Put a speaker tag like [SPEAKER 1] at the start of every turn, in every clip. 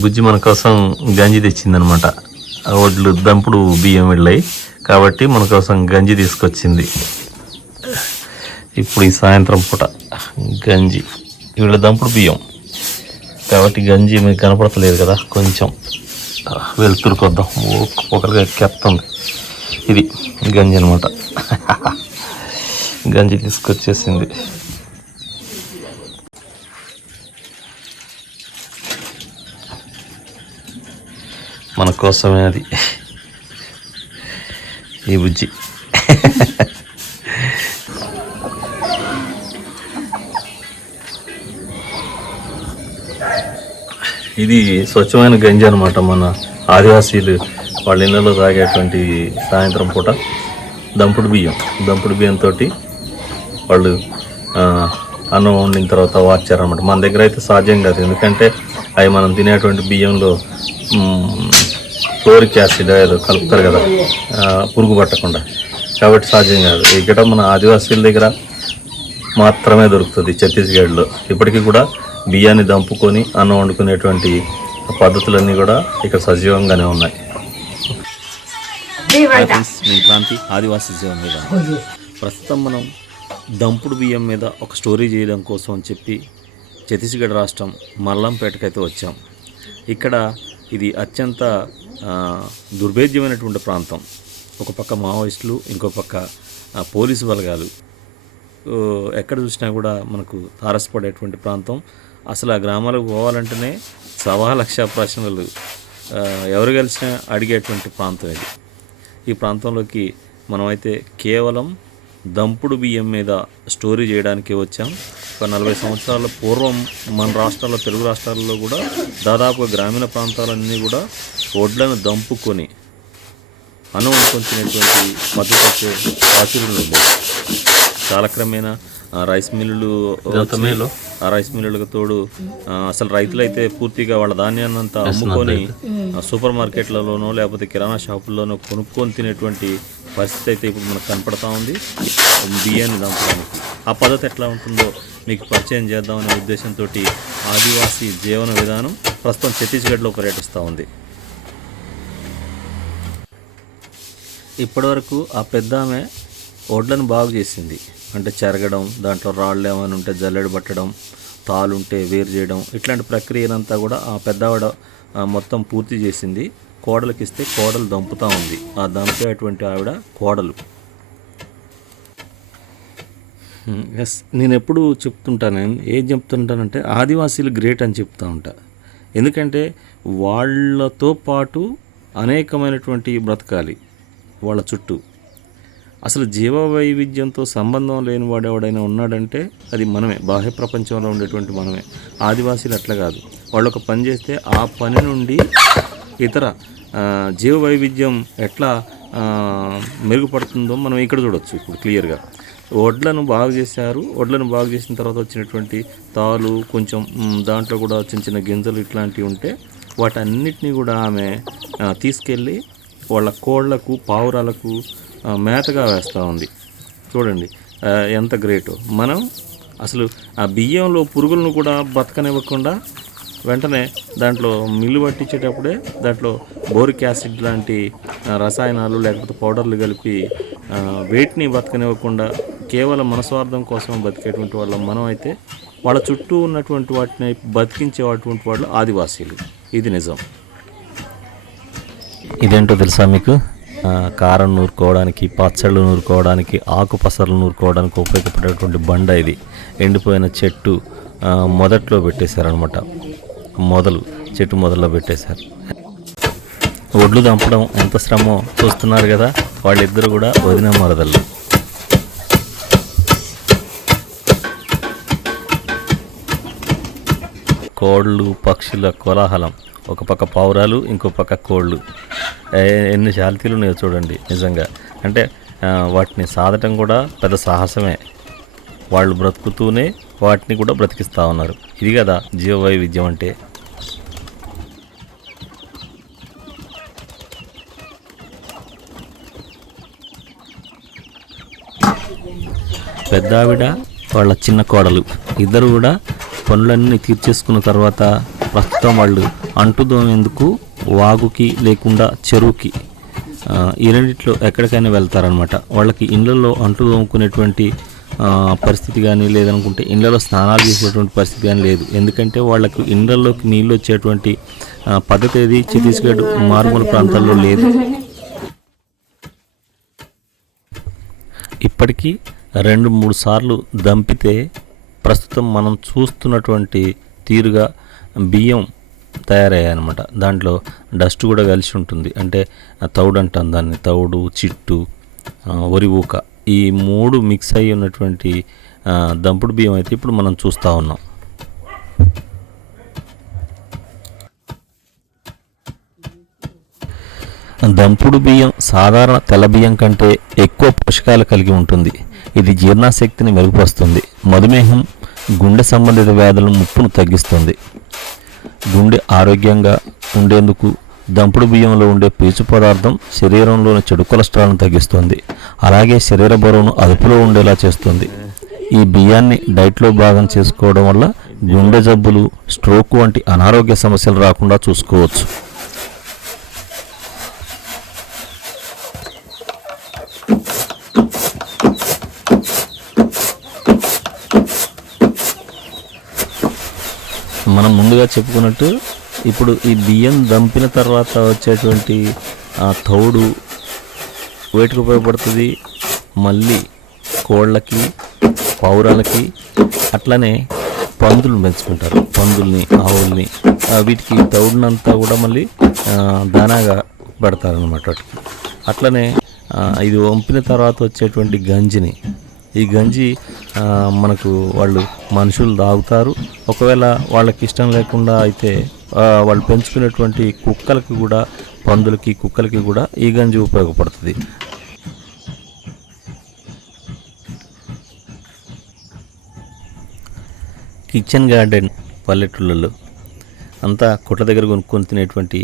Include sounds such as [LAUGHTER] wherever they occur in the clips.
[SPEAKER 1] బుజ్జి మన కోసం గంజి తెచ్చిందనమాట. వడ్లు దంపుడు బియ్యం వెళ్ళాయి. కాబట్టి మన కోసం గంజి తీసుకొచ్చింది. ఇప్పుడు ఈ సాయంత్రం పూట గంజి. వీళ్ళ దంపుడు బియ్యం. కాబట్టి గంజి మీకు కనపడతలేదు కదా కొంచెం. వెళ్తురుకొద్దాం ఒకరిగా కెప్తుంది ఇది గంజి అనమాట. [LAUGHS] గంజి తీసుకొచ్చేసింది. మన కోసమే అది. ఈ బుజ్జి. ఇది స్వచ్ఛమైన గంజి అనమాట మన ఆదివాసీలు వాళ్ళ ఇళ్ళలో తాగేటువంటి సాయంత్రం పూట దంపుడు బియ్యం. దంపుడు బియ్యంతో వాళ్ళు అన్నం వండిన తర్వాత వార్చారనమాట మన దగ్గర అయితే సాధ్యం కాదు. ఎందుకంటే అవి మనం తినేటువంటి బియ్యంలో ఫ్లోరిక్ యాసిడ్ ఏదో కలుపుతారు కదా పురుగు పట్టకుండా. కాబట్టి సాధ్యం కాదు. ఇక్కడ మన ఆదివాసీల దగ్గర మాత్రమే దొరుకుతుంది ఛత్తీస్గఢ్లో. ఇప్పటికీ కూడా బియ్యాన్ని దంపుకొని అన్నం వండుకునేటువంటి పద్ధతులన్నీ కూడా ఇక్కడ సజీవంగానే ఉన్నాయి. నేను క్రాంతి ఆదివాసీ జీవన మీద. ప్రస్తుతం మనం దంపుడు బియ్యం మీద ఒక స్టోరీ చేయడం కోసం అని చెప్పి ఛత్తీస్గఢ్ రాష్ట్రం మల్లంపేటకైతే వచ్చాం. ఇక్కడ ఇది అత్యంత దుర్భేద్యమైనటువంటి ప్రాంతం. ఒక పక్క మావోయిస్టులు ఇంకో పక్క పోలీసు బలగాలు. ఎక్కడ చూసినా కూడా మనకు తారసపడేటువంటి ప్రాంతం. అసలు ఆ గ్రామాలకు పోవాలంటేనే సవా లక్ష ప్రశ్నలు ఎవరు కలిసినా అడిగేటువంటి ప్రాంతం ఇది. ఈ ప్రాంతంలోకి మనమైతే కేవలం దంపుడు బియ్యం మీద స్టోరీ చేయడానికి వచ్చాం. ఒక నలభై సంవత్సరాల పూర్వం మన రాష్ట్రాల్లో తెలుగు రాష్ట్రాల్లో కూడా దాదాపు గ్రామీణ ప్రాంతాలన్నీ కూడా వడ్లను దంపుకొని వండుకొని తినేటువంటి పద్ధతి ఉండేది కాలక్రమేణా రైస్ మిల్లులు వచ్చి, ఆ రైస్ మిల్లులకు తోడు అసలు రైతులు అయితే పూర్తిగా వాళ్ళ ధాన్యాన్ని అంతా అమ్ముకొని సూపర్ మార్కెట్లలోనో లేకపోతే కిరాణా షాపుల్లోనో కొనుక్కొని తినేటువంటి పరిస్థితి అయితే ఇప్పుడు మనకు కనపడతా ఉంది. బియ్యాన్ని దంపడానికి. ఆ పద్ధతి ఎట్లా ఉంటుందో మీకు పరిచయం చేద్దామనే ఉద్దేశంతో ఆదివాసీ జీవన విధానం ప్రస్తుతం ఛత్తీస్గఢ్లో పర్యటిస్తూ ఉంది. ఇప్పటివరకు ఆ పెద్ద ఆమె ఒడ్లను బాగు చేసింది. అంటే చెరగడం దాంట్లో రాళ్ళు ఏమైనా ఉంటే జల్లెడు పట్టడం తాలుంటే వేరు చేయడం ఇట్లాంటి ప్రక్రియనంతా కూడా ఆ పెద్దవాడ మొత్తం పూర్తి చేసింది. కోడలికి ఇస్తే కోడలు దంపుతా ఉంది. ఆ దంపేటువంటి ఆవిడ కోడలు. ఎస్ నేను ఎప్పుడు చెప్తుంటాను ఏం చెప్తుంటానంటే ఆదివాసీలు గ్రేట్ అని చెప్తూ ఉంటా. ఎందుకంటే వాళ్ళతో పాటు అనేకమైనటువంటి బ్రతకాలి వాళ్ళ చుట్టూ. అసలు జీవ వైవిధ్యంతో సంబంధం లేని వాడెవడైనా ఉన్నాడంటే అది మనమే బాహ్య ప్రపంచంలో ఉండేటువంటి మనమే. ఆదివాసీలు అట్లా కాదు. వాళ్ళు ఒక పని చేస్తే ఆ పని నుండి ఇతర జీవ వైవిధ్యం ఎట్లా మెరుగుపడుతుందో మనం ఇక్కడ చూడొచ్చు ఇప్పుడు క్లియర్గా. వడ్లను బాగు చేశారు. వడ్లను బాగు చేసిన తర్వాత వచ్చినటువంటి తాలు కొంచెం దాంట్లో కూడా చిన్న చిన్న గింజలు ఇట్లాంటివి ఉంటే వాటన్నిటినీ కూడా ఆమె తీసుకెళ్ళి వాళ్ళ కోళ్ళకు పావురాలకు మేతగా వేస్తూ ఉంది. చూడండి ఎంత గ్రేట్. మనం అసలు ఆ బియ్యంలో పురుగులను కూడా బతకనివ్వకుండా వెంటనే దాంట్లో మిల్లు పట్టించేటప్పుడే దాంట్లో బోరిక్ యాసిడ్ లాంటి రసాయనాలు లేకపోతే పౌడర్లు కలిపి వెయిట్ని వేటిని బతకనివ్వకుండా కేవలం మనస్వార్థం కోసం బతికేటువంటి వాళ్ళం మనం అయితే వాళ్ళ చుట్టూ ఉన్నటువంటి వాటిని బతికించేటువంటి వాళ్ళు ఆదివాసీలు. ఇది నిజం. ఇదేంటో తెలుసా మీకు? కారం నూరుకోవడానికి పచ్చళ్ళు నూరుకోవడానికి ఆకు పసర్లు నూరుకోవడానికి ఉపయోగపడేటువంటి బండ ఇది. ఎండిపోయిన చెట్టు మొదట్లో పెట్టేశారనమాట మొదలు చెట్టు మొదల్లో పెట్టేశారు. ఒడ్లు దంపడం ఎంత శ్రమో చూస్తున్నారు కదా వాళ్ళిద్దరు కూడా వదిన మరదళ్ళు కోళ్ళు పక్షుల కోలాహలం. ఒక పక్క పావురాలు ఇంకో పక్క కోళ్ళు. ఎన్ని శాలితీలు ఉన్నాయో చూడండి నిజంగా. అంటే వాటిని సాధటం కూడా పెద్ద సాహసమే. వాళ్ళు బ్రతుకుతూనే వాటిని కూడా బ్రతికిస్తూ ఉన్నారు. ఇది కదా జీవ వైవిధ్యం అంటే. పెద్ద ఆవిడ వాళ్ళ చిన్న కోడలు. ఇద్దరు కూడా పనులన్నీ తీర్చేసుకున్న తర్వాత ప్రస్తుతం వాళ్ళు అంటుదోమేందుకు వాగుకి లేకుండా చెరువుకి ఈ రెండిట్లో ఎక్కడికైనా వెళ్తారనమాట వాళ్ళకి ఇళ్ళల్లో అంటు దోముకునేటువంటి పరిస్థితి కానీ లేదనుకుంటే ఇళ్ళలో స్నానాలు చేసేటువంటి పరిస్థితి కానీ లేదు. ఎందుకంటే వాళ్ళకు ఇళ్ళల్లోకి నీళ్ళు వచ్చేటువంటి పద్ధతి ఏది? ఛత్తీస్గఢ్ మారుమూల ప్రాంతాల్లో లేదు. ఇప్పటికీ రెండు మూడు సార్లు దంపితే ప్రస్తుతం మనం చూస్తున్నటువంటి తీరుగా బియ్యం తయారయ్యాయన్నమాట. దాంట్లో డస్ట్ కూడా కలిసి ఉంటుంది. అంటే తౌడు అంటాం దాన్ని. తౌడు చిట్టు వరి ఊక. ఈ మూడు మిక్స్ అయి ఉన్నటువంటి దంపుడు బియ్యం అయితే ఇప్పుడు మనం చూస్తూ ఉన్నాం. దంపుడు బియ్యం సాధారణ తెల్ల బియ్యం కంటే ఎక్కువ పోషకాలు కలిగి ఉంటుంది. ఇది జీర్ణశక్తిని మెరుగుపరుస్తుంది. మధుమేహం గుండె సంబంధిత వ్యాధుల ముప్పును తగ్గిస్తుంది. గుండె ఆరోగ్యంగా ఉండేందుకు దంపుడు బియ్యంలో ఉండే పీచు పదార్థం శరీరంలోని చెడు కొలెస్ట్రాల్ను తగ్గిస్తుంది. అలాగే శరీర బరువును అదుపులో ఉండేలా చేస్తుంది. ఈ బియ్యాన్ని డైట్లో భాగం చేసుకోవడం వల్ల గుండె జబ్బులు స్ట్రోక్ వంటి అనారోగ్య సమస్యలు రాకుండా చూసుకోవచ్చు. మనం ముందుగా చెప్పుకున్నట్టు ఇప్పుడు ఈ బియ్యం దంపిన తర్వాత వచ్చేటువంటి ఆ తౌడు వేటికి ఉపయోగపడుతుంది? మళ్ళీ కోళ్ళకి పౌరాలకి అట్లనే పందులు పెంచుకుంటారు. పందుల్ని ఆవుల్ని వీటికి తౌడునంతా కూడా మళ్ళీ దానాగా పెడతారనమాట వాటికి. అట్లనే ఇది వంపిన తర్వాత వచ్చేటువంటి గంజిని ఈ గంజి మనకు వాళ్ళు మనుషులు తాగుతారు. ఒకవేళ వాళ్ళకి ఇష్టం లేకుండా అయితే వాళ్ళు పెంచుకునేటువంటి కుక్కలకి కూడా పందులకి కుక్కలకి కూడా ఈ గంజి ఉపయోగపడుతుంది. కిచెన్ గార్డెన్ పల్లెటూళ్ళలో అంతా కుట్ల దగ్గర కొనుక్కొని తినేటువంటి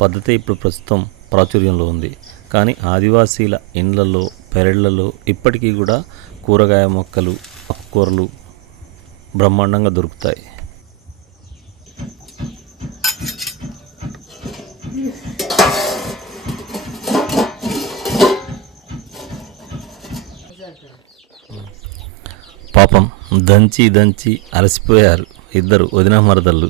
[SPEAKER 1] పద్ధతి ఇప్పుడు ప్రస్తుతం ప్రాచుర్యంలో ఉంది. కానీ ఆదివాసీల ఇండ్లలో పెరళ్ళలో ఇప్పటికీ కూడా కూరగాయ మొక్కలు ఆకుకూరలు బ్రహ్మాండంగా దొరుకుతాయి. పాపం దంచి దంచి అలసిపోయారు ఇద్దరు వదిన మరదళ్ళు.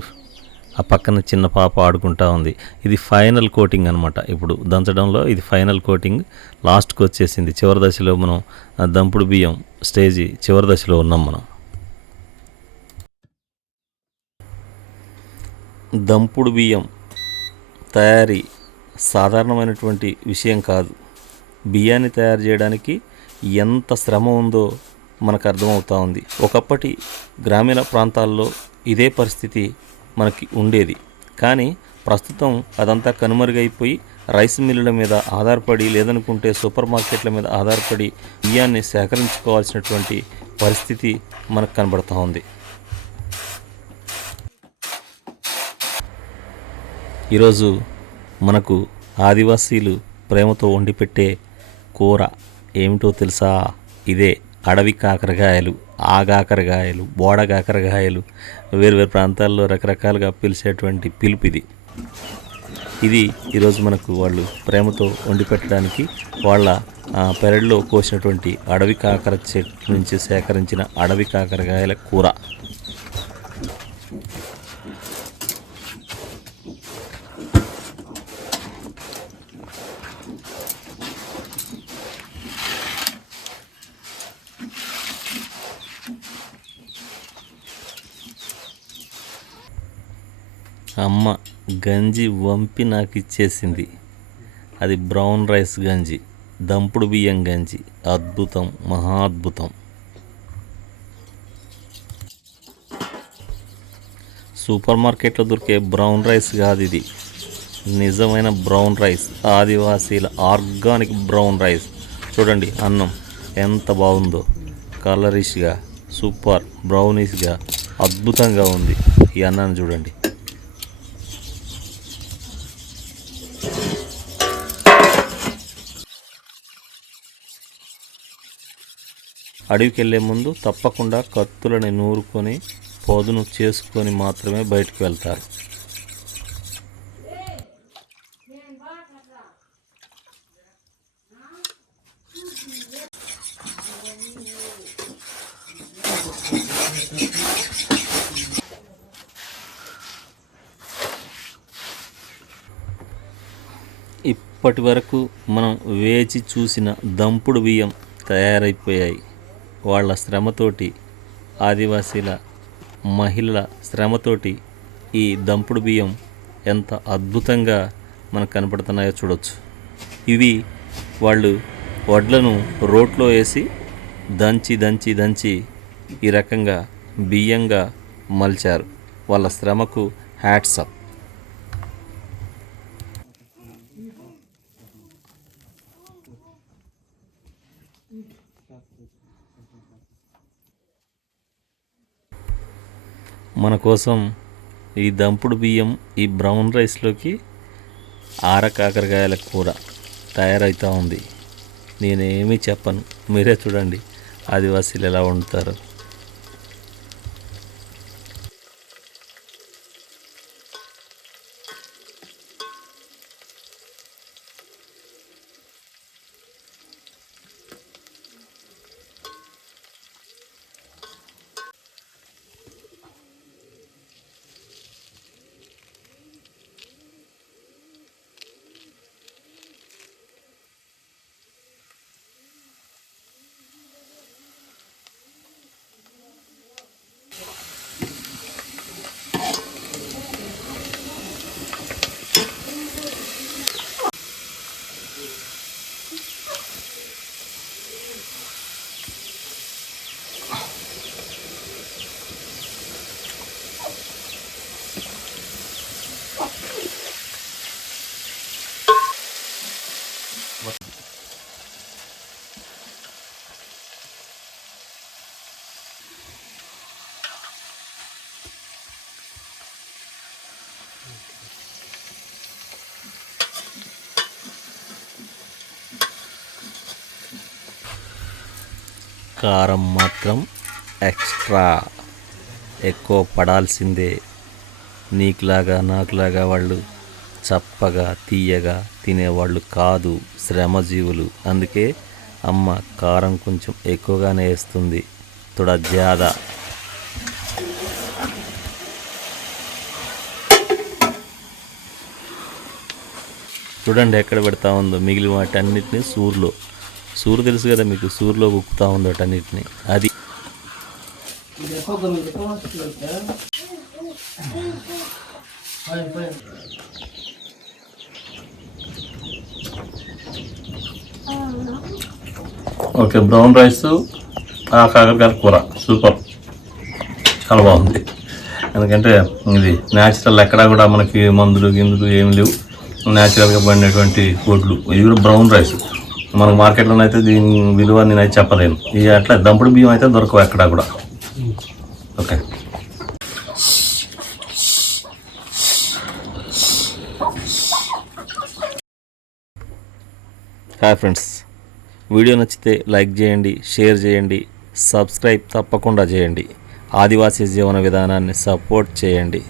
[SPEAKER 1] ఆ పక్కన చిన్న పాప ఆడుకుంటా ఉంది. ఇది ఫైనల్ కోటింగ్ అనమాట ఇప్పుడు దంచడంలో ఇది ఫైనల్ కోటింగ్. లాస్ట్కి వచ్చేసింది. చివరి దశలో మనం దంపుడు బియ్యం స్టేజీ చివరి దశలో ఉన్నాం మనం. దంపుడు బియ్యం తయారీ సాధారణమైనటువంటి విషయం కాదు. బియ్యాన్ని తయారు చేయడానికి ఎంత శ్రమ ఉందో మనకు అర్థమవుతా ఉంది. ఒకప్పటి గ్రామీణ ప్రాంతాల్లో ఇదే పరిస్థితి మనకి ఉండేది. కానీ ప్రస్తుతం అదంతా కనుమరుగైపోయి రైస్ మిల్లుల మీద ఆధారపడి లేదనుకుంటే సూపర్ మార్కెట్ల మీద ఆధారపడి బియ్యాన్ని సేకరించుకోవాల్సినటువంటి పరిస్థితి మనకు కనబడుతూ ఉంది. ఈరోజు మనకు ఆదివాసీలు ప్రేమతో వండి పెట్టే కూర ఏమిటో తెలుసా? ఇదే. అడవి కాకరకాయలు ఆగాకరకాయలు బోడగాకరకాయలు వేరు వేరు ప్రాంతాల్లో రకరకాలుగా పిలిచేటువంటి పిలుపు ఇది. ఇది ఈరోజు మనకు వాళ్ళు ప్రేమతో వండి పెట్టడానికి వాళ్ళ పెరడులో కోసినటువంటి అడవి కాకర చెట్టు నుంచి సేకరించిన అడవి కాకరకాయల కూర. అమ్మ గంజి వంపి నాకు ఇచ్చేసింది అది బ్రౌన్ రైస్ గంజి దంపుడు బియ్యం గంజి అద్భుతం మహా అద్భుతం సూపర్ మార్కెట్లో దొరికే బ్రౌన్ రైస్ కాదు ఇది నిజమైన బ్రౌన్ రైస్ ఆదివాసీల ఆర్గానిక్ బ్రౌన్ రైస్. చూడండి అన్నం ఎంత బాగుందో. కలరిష్గా సూపర్ బ్రౌనిష్గా అద్భుతంగా ఉంది. ఈ అన్నాన్ని చూడండి. అడవికి వెళ్ళే ముందు తప్పకుండా కత్తులని నూరుకొని పొదును చేసుకొని మాత్రమే బయటకు వెళ్తారు. ఇప్పటి వరకు మనం వేచి చూసిన దంపుడు బియ్యం తయారైపోయాయి. వాళ్ళ శ్రమతోటి ఆదివాసీల మహిళల శ్రమతోటి ఈ దంపుడు బియ్యం ఎంత అద్భుతంగా మనకు కనపడుతున్నాయో చూడొచ్చు. ఇవి వాళ్ళు వడ్లను రోట్లో వేసి దంచి దంచి దంచి ఈ రకంగా బియ్యంగా మలిచారు. వాళ్ళ శ్రమకు హ్యాట్సప్ మన కోసం ఈ దంపుడు బియ్యం ఈ బ్రౌన్ రైస్లోకి ఆర కాకరకాయల కూర తయారవుతూ ఉంది. నేనేమీ చెప్పను. మీరే చూడండి. ఆదివాసీలు ఎలా వండుతారు. కారం మాత్రం ఎక్స్ట్రా. ఎక్కువ పడాల్సిందే. నీకులాగా నాకులాగా వాళ్ళు చప్పగా తీయగా తినేవాళ్ళు కాదు శ్రమజీవులు. అందుకే అమ్మ కారం కొంచెం ఎక్కువగానే వేస్తుంది. తుడజ్యాద జాదా. చూడండి ఎక్కడ పెడతా ఉందో మిగిలిన వాటి అన్నిటిని సూర్లో. సూరు తెలుసు కదా మీకు సూర్లో ఉక్కుతా ఉందో అన్నిటిని అది.
[SPEAKER 2] ఓకే బ్రౌన్ రైస్ ఆ కాకరకాయ కూర. సూపర్. చాలా బాగుంది. ఎందుకంటే ఇది న్యాచురల్ ఎక్కడా కూడా మనకి మందులు గిందులు ఏమి లేవు. న్యాచురల్గా పండినటువంటి ఫుడ్లు. ఇది కూడా బ్రౌన్ రైస్. మనకు మార్కెట్లో అయితే దీని విలువ నేనైతే చెప్పలేను. ఇది అట్లా దంపుడు బియ్యం అయితే దొరకవు ఎక్కడా కూడా. ఓకే.
[SPEAKER 1] Hi friends. వీడియో నచ్చితే లైక్ చేయండి షేర్ చేయండి సబ్స్క్రైబ్ తప్పకుండా చేయండి. ఆదివాసీ జీవన విధానాన్ని సపోర్ట్ చేయండి.